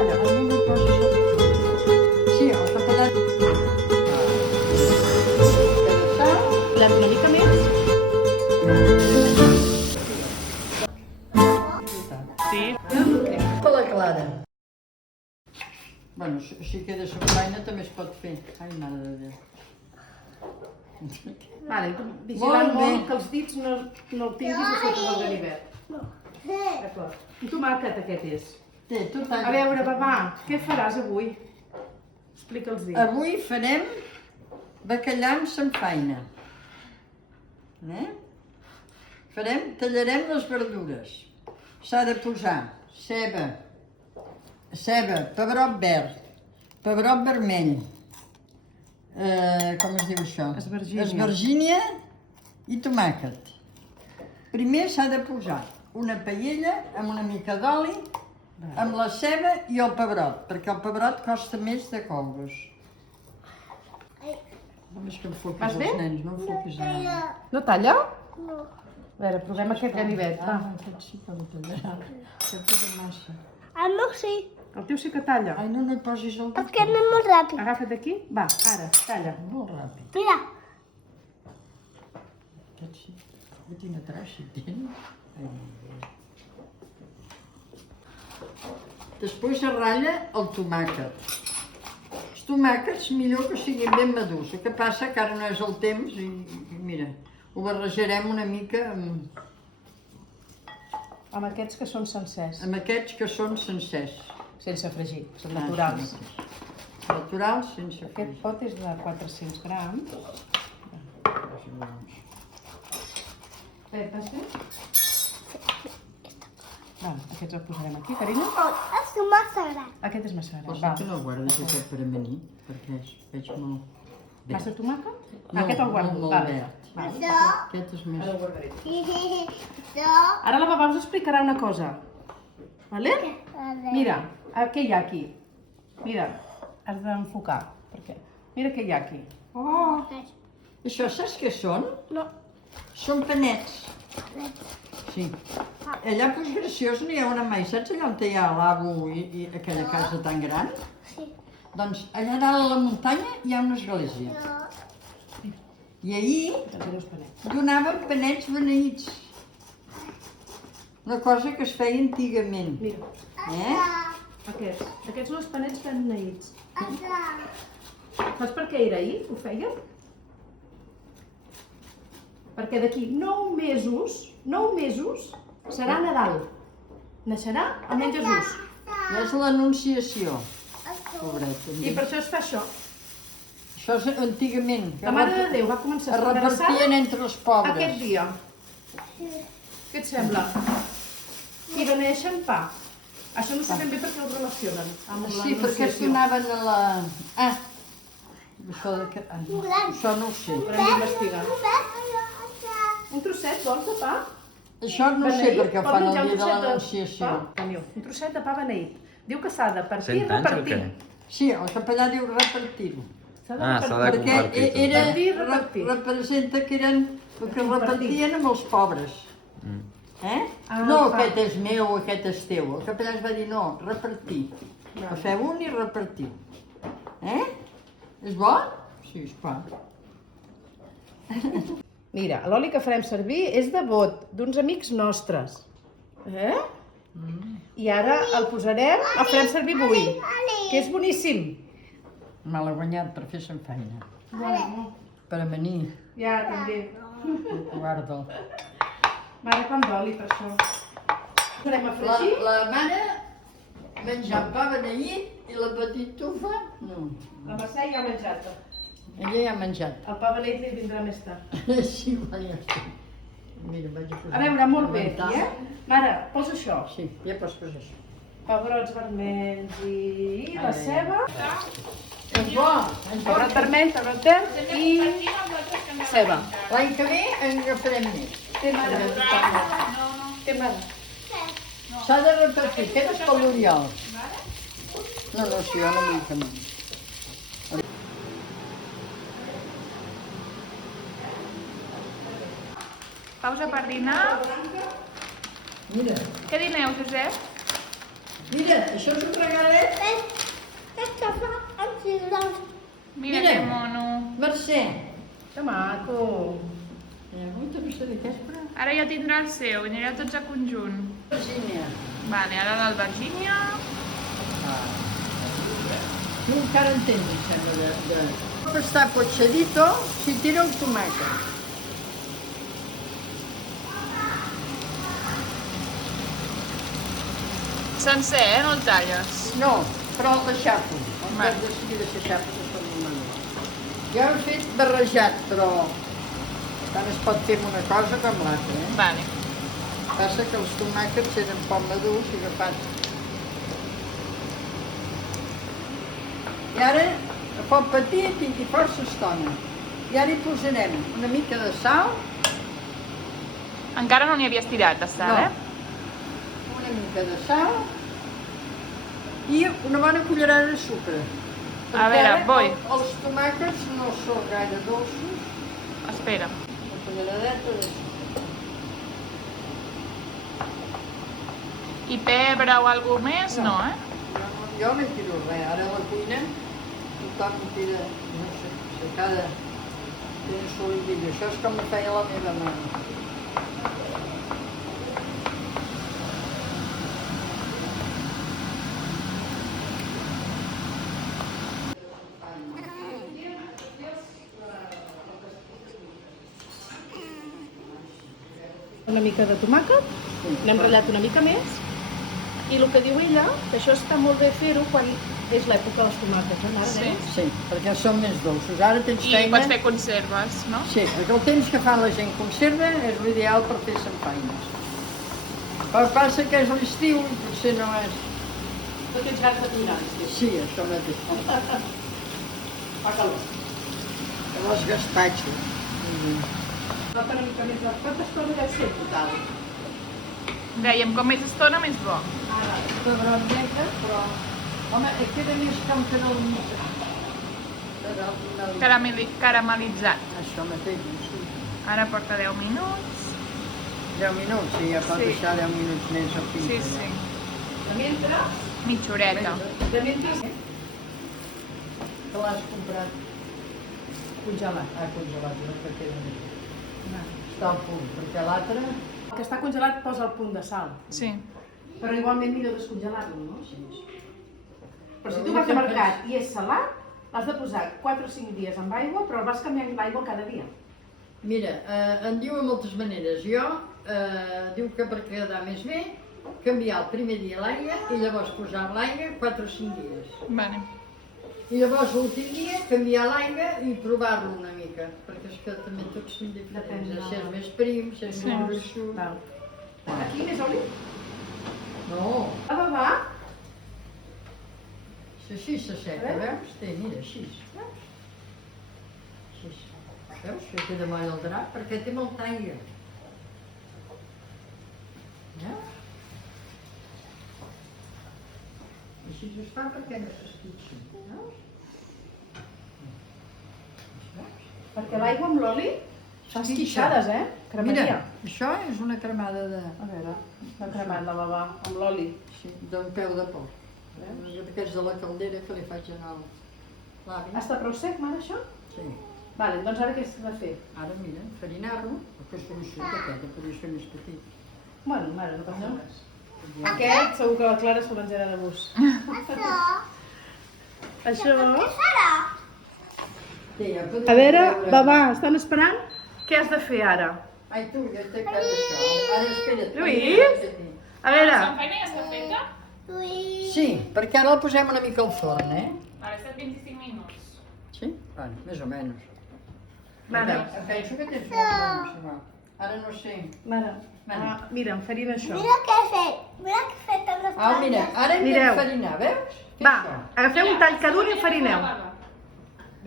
talla. No posis el... Sí, el capellà... Volem una mica més? Sí. Per la Clara. Bueno, si queda feina també es pot fer. Ai, mare de Déu. Vale, vigilant Molt bé. molt que els dits no el tinguis a sota del ganivet. D'acord. Un tomàquet aquest és. Té, tu talla. A veure, papà, què faràs avui? Explica'ls-hi. Avui farem bacallà amb samfaina. Tallarem les verdures. S'ha de posar ceba, pebrot verd, pebrot vermell, com es diu això? Esvergínia i tomàquet. Primer s'ha de posar una paella amb una mica d'oli, amb la ceba i el pebrot, perquè el pebrot costa més de coure's. Només que enfoquis Vas bé? els nens, no enfoquis a... No talla? No. A veure, provem aquest ganivet, va. Aquest sí que el tallarà. Aquest és massa. El meu sí. El teu sí que talla. Ai, no hi posis el És que anem molt ràpid. Agafa't aquí. Va, ara, talla. Molt ràpid. Mira. Aquest sí. Jo tinc atrás, si tinc. Després es ratlla el tomàquet. Els tomàquets millor que siguin ben madurs. El que passa que ara no és el temps i mira, ho barrejarem una mica Amb aquests que són sencers, amb aquests que són sencers. sense fregir, són naturals. Naturals, sense Aquest fregir. pot és de 400 grams. Vas bé? Va, aquests els posarem aquí, carinyo. Oh, és massa gran. Aquest és massa Vols gran. dir que no el guardes aquest per amanir? Perquè veig molt... verd. Massa tomàquet? No, Aquest el guardo. molt Vale. verd. Vale. Això. Aquest és més... Ara el guardaré. Això. Ara la Babà us explicarà una cosa. Vale? Mira, què hi ha aquí? Mira, has d'enfocar. Perquè... Mira què hi ha aquí. Oh. Això saps què són? No. Són panets. Sí. Allà a Puig Graciós n'hi ha una mai. Saps allà on hi ha l'Abu i aquella casa tan gran? Sí. Doncs allà dalt a la muntanya hi ha una església. No. I ahir donaven panets beneïts. Una cosa que es feia antigament. Mira, aquests. Aquests són els panets beneïts. Saps per què era ahir? Ho feien? Perquè d'aquí 9 mesos, serà Nadal. Naixerà el nen Jesús. És l'Anunciació. Pobret. I per això es fa això. Això és antigament. La Mare de Déu va començar a Es ser repartien embarassada entre els pobres. aquest dia. Què et sembla? I va néixer en pa. Això no sabem bé per què ho relacionen amb Sí, perquè es donaven a la... Això no ho sé. Però hem d'investigar. Un trosset, vols, de pa? Això no ho sé Beneït? perquè ho Pot fan el menjar un dia de trosset l'Anunciació. pa? Teniu, un trosset de pa beneït. Diu que s'ha de partir i 100 anys o repartir. què? Sí, el capellà diu repartir-ho. S'ha de Ah, s'ha de Perquè compartir. era, Repartir. representa que eren el que repartien amb els pobres. Ah, No, fa. aquest és meu, aquest és teu. El capellà es va dir no, repartir. Agafeu un i repartiu. És bo? Sí, esclar. Mira, l'oli que farem servir és de bot, d'uns amics nostres. I ara el posarem, el farem servir avui, que és boníssim. Me l'ha guanyat per fer feina. Per amanir. Ja, també. Guarda'l. Mare, com d'oli per això. Farem a fregir. La mare menjant pa beneït i la petitufa no. La Mercè ja ha menjat. Ella ja ha menjat. El pa beneït li vindrà més tard. Sí, quan ja estic. Mira, vaig a posar... A veure, molt bé, aquí, Mare, posa això. Sí, ja pots posar això. Pebrots vermells i la ceba. És bo, Pebrot vermell, pebrot verd i ceba. L'any que ve en agafarem més. Té mare. Té mare. S'ha de repartir, quedes per l'Oriol. No, no, si jo no vull que no. Pausa per dinar. Mira, Què dineu, Josep? Mira, això és un regalet. Aquesta fa amb cigrons. Mira que mono. Mercè. Que maco. Avui no sé de què és, però... Ara ja tindrà el seu, anirà tots a conjunt. Virgínia. Vale, ara l'albergínia. Tu encara entens, sembla, de... Està pochadito si tira el tomàquet. Sencer, no el talles. No, però el deixapo. En Vale. cas de seguir de deixapo, que són molt manuals. Ja ho he fet barrejat, però tant es pot fer amb una cosa com l'altra, eh? Vale. Passa que els tomàquets eren poc madurs i agafats. I ara, a poc petit i força estona. I ara hi posarem una mica de sal. Encara no n'hi havies tirat, de sal, No. eh? Una mica de sal i una bona cullerada de sucre. A veure, voy. Els tomàquets no són gaire dolços. Espera. Una culleradeta de sucre. I pebre o alguna més? No, eh? Jo no hi tiro res. Ara a la cuina tothom hi tira, no sé, cada té un solidillo. Això és com ho feia la meva mare. Una mica de tomàquet, l'hem ratllat una mica més, i el que diu ella, que això està molt bé fer-ho quan és l'època dels tomàquets, eh, mare? Sí. nens? Sí, perquè són més dolços. Ara tens I feina... pots fer conserves, no? Sí, perquè el temps que fa la gent conserva és l'ideal per fer feines. Però passa que és l'estiu i potser no és... No tens ganes de cuinar, sí. Sí, això mateix. Fa calor. Que les gaspatxos. Va per una mica més de... Quanta estona deu ser, total? Dèiem, com més estona, més bo. Ara, Pebroteta, però... Home, queda més com que no... Caramelitzat. Això mateix, sí. Ara porta 10 minuts. 10 minuts, sí, ja pot Sí. deixar 10 minuts més al Sí, pinta. sí. de mentre... Mitja horeta. De mentre... Que l'has comprat? Congelat. Ah, congelat, no, que queda més. Està al punt, perquè l'altre... El que està congelat posa el punt de sal. Sí. Però igualment millor descongelar-lo, no? Sí, sí. Però si tu vas al mercat i és salat, l'has de posar 4 o 5 dies amb aigua, però el vas canviant l'aigua cada dia. Mira, en diu de moltes maneres. Jo, diu que per quedar més bé, canviar el primer dia l'aigua i llavors posar l'aigua 4 o 5 dies. Vale. I llavors l'últim dia canviar l'aigua i provar-lo una mica, perquè és que també tots són diferents. Depèn de- Si és més prim, si és Sí. més gruixut. Val. Aquí més oli? No, Va. si així s'asseca, veus? Té, mira, així. Veus? Així. Veus que queda moll el drap? Perquè té molta aigua. Veus? Així es fa perquè no s'esquitxi. Veus? Veus? Perquè l'aigua amb l'oli fa esquitxades, eh? Cremaria. Mira, això és una cremada de... A veure, una cremada de babà amb l'oli. Sí, d'un peu de porc. D'aquests de la caldera que li faig anar al l'avi. Està prou sec, mare, això? Sí. Vale, doncs ara què s'ha de fer? Ara, mira, farinar-lo, que és gruixut aquest, el podries fer més petit. Bueno, mare, no passa res. Aquest segur que la Clara se menjarà de gust. Això... Què serà? Sí, ja podria A veure, treure- babà, estan esperant? Què has de fer ara? Ai, tu, ja t'he quedat això. Ara, espera't. Lluís? A veure, feina ja està feta? Ui. Sí, perquè ara el posem una mica al forn, eh? Ara estat 25 minuts. Sí? Bueno, més o menys. mare, Em penso que tens molt temps, igual. Ara no sé. mare, mira, em farina això. Mira què he fet. Mira què he fet amb les Ah, mira, ara hem Mireu. d'enfarinar, veus? Què Va, és això? agafeu un tall que duri i farineu.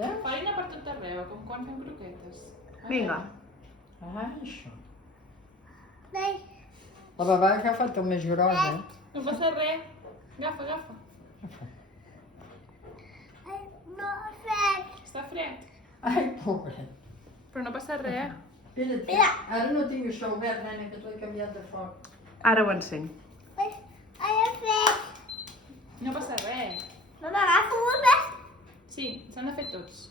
Veus? Farina per tot arreu, com quan fem croquetes. Vinga. Ah, això. Ves. La babà ha agafat el més gros, eh? No passa res. Agafa, agafa. Ai, no he fet. Està fred. Ai, pobret. Però no passa res. Espera't, Mira. ara no tinc això obert, nena, que t'ho he canviat de foc. Ara ho encenc. Ves. Ai, he fet. No passa res. No n'agafo una. Sí, s'han de fer tots.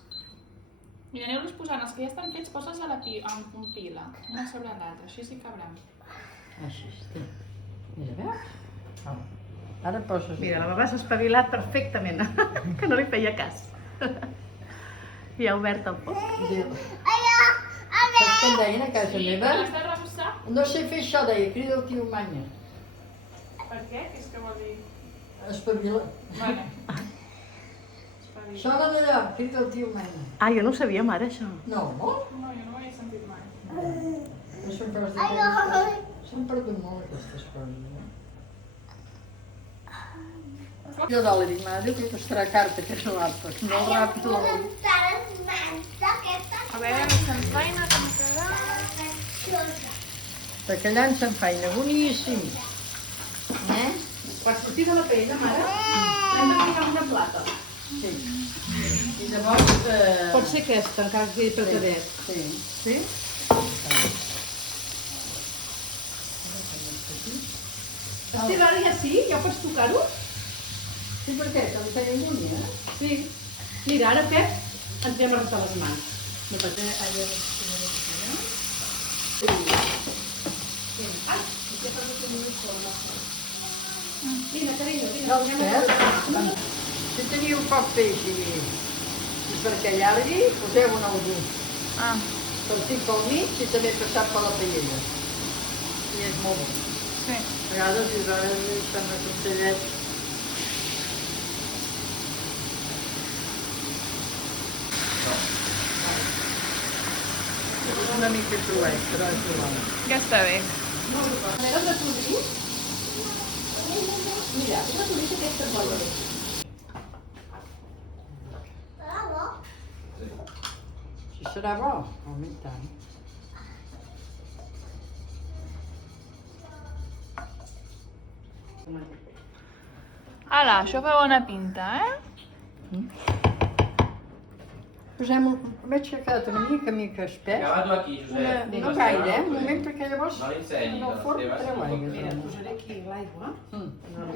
Mira, aneu-los posant, els que ja estan fets, posa'ls a la en un pila, una sobre l'altra, així sí cabran. Així, sí. Mira, veus? Oh. Ara poses... Mira, la mamà s'ha espavilat perfectament, que no li feia cas. I ha obert el foc. Allò, a Saps què em deien a casa Sí, meva? quan has de rebussar. No sé fer això, deia, crida el tio Manya. Per què? Què és que vol dir? Espavila. Vale. Sona d'allò, crida el tio Manya. Ah, jo no ho sabia, mare, això. No, molt? No, jo no ho he sentit mai. No són coses de Allò. coses. S'han perdut molt aquestes coses, no? Jo dalt li dic, mare, que costarà carta que no l'apes, molt ràpid la vull. les mans d'aquesta A veure, se'ns feina com quedar. preciosa. Tacallant se'n feina boníssim. Quan sortir de la paella, mare, hem de ficar una plata. Sí. I llavors... Pot ser aquesta, encara que quedi petadet. Sí. Sí? Esteve, ara ja sí? Ja pots tocar-ho? Sí, per què? Te li feia angúnia? Sí. Mira, ara, Pep, ens hem a rentar les mans. No pot ser... Vine, carinyo, vine. No, Pep, si teniu poc peix i perquè allargui, poseu-ne algú. Ah, Partit pel mig i també passat per la paella. I és molt bo. sí. A vegades dius, ara estan a consellet. És una mica cruet, però és bona. Ja està bé. Manera de cosir? Mira, una cosir aquesta molt bé. Bravo. Si serà bo, home, i tant. Ala, això fa bona pinta, eh? Posem un... Veig que ha quedat una mica espès. Acaba-t'ho aquí, Josep. No gaire, un moment, perquè llavors No l'ensenyis, en el les forn teves treu no aigua. Mira, posaré aquí l'aigua.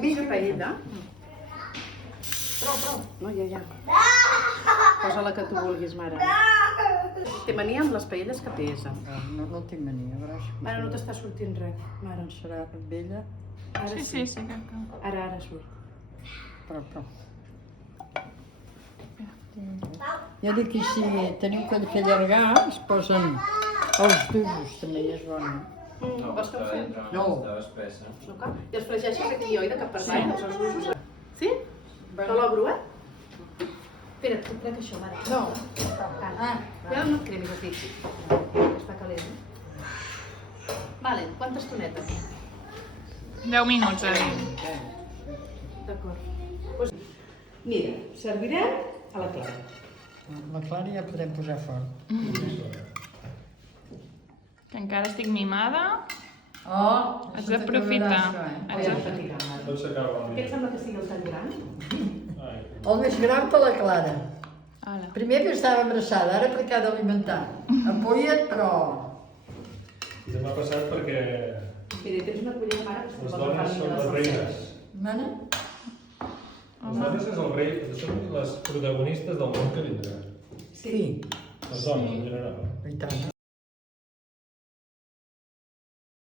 Mica paella. Prou. No, ja. Posa la que tu vulguis, mare. Té mania amb les paelles que pesen. No tinc mania, veuràs. Mare, no t'està sortint res. Mare, Serà amb ella, ara Sí, que... Ara surt. prou. Ja dic que si teniu que fer allargar, es posen els duros, també és bona. No, Vols que ho fem? No. Estava espessa. No cal. I els fregeixes aquí, oi, de cap per avall, els usos? Sí? No l'obro, eh? Espera, et trec això, mare. No. Ah, ja no et cremis aquí. Està calent, eh? Vale, quantes tonetes? 10 minuts, ha dit. D'acord. Pues, mira, servirem a la Clara. La Clara ja podem posar fort. Que encara estic mimada. Oh, Has d'aprofitar. Has de fatigar, mare. Tot s'acaba Què et sembla que sigui el tan gran? El més gran per la Clara. Ala. Primer que estava embarassada, ara perquè ha d'alimentar. Apoya't, però... I m'ha passat perquè Mira, tens una cullera, mare, que les se'n pot dones agafar són una les de reines. Mana? Les dones és el rei, són les protagonistes del món que vindrà. Sí. Les dones, en general. I tant.